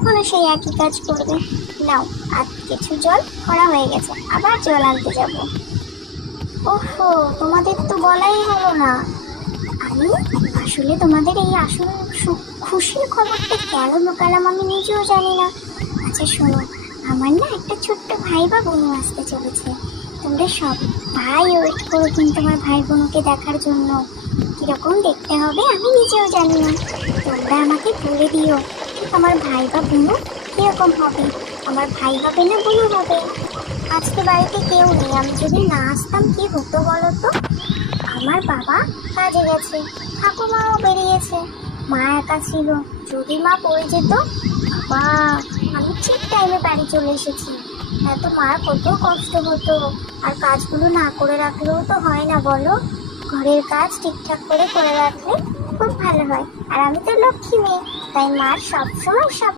এখনো সেই একই কাজ করবে। নাও, আর কিছু জল করা হয়ে গেছে, আবার জল আনতে যাব। ওহো, তোমাদের তো বলাই হলো না। আমি আসলে তোমাদের এই আসল খুশির খবরটা কেন লুকালাম আমি নিজেও জানি না। আচ্ছা শোনো, আমার না একটা ছোট্ট ভাই বা বোনও আসতে চলেছে। তোমরা সব ভাই ওয়েট করো কিন্তু আমার ভাই বোনকে দেখার জন্য। কিরকম দেখতে হবে আমি নিজেও জানি না, তোমরা আমাকে বলে দিও ঠিক আমার ভাই বা বোনও কিরকম হবে। আমার ভাই হবে না বোনও হবে। আজকে বাড়িতে কেউ নেই, আমি যদি না আসতাম কি হতো বলো তো? আমার বাবা কাজে গেছে, ঠাকুমাও বেরিয়েছে, মা একা ছিল। যদি মা পড়ে যেত, বাবা, আমি ঠিক টাইমে বাড়ি চলে এসেছি। এত মার কত কষ্ট হতো। আর কাজগুলো না করে রাখলেও তো হয় না বলো। ঘরের কাজ ঠিকঠাক করে করে রাখলে খুব ভালো হয়। আর আমি তো লক্ষ্মী মেয়ে, তাই মার সবসময় সব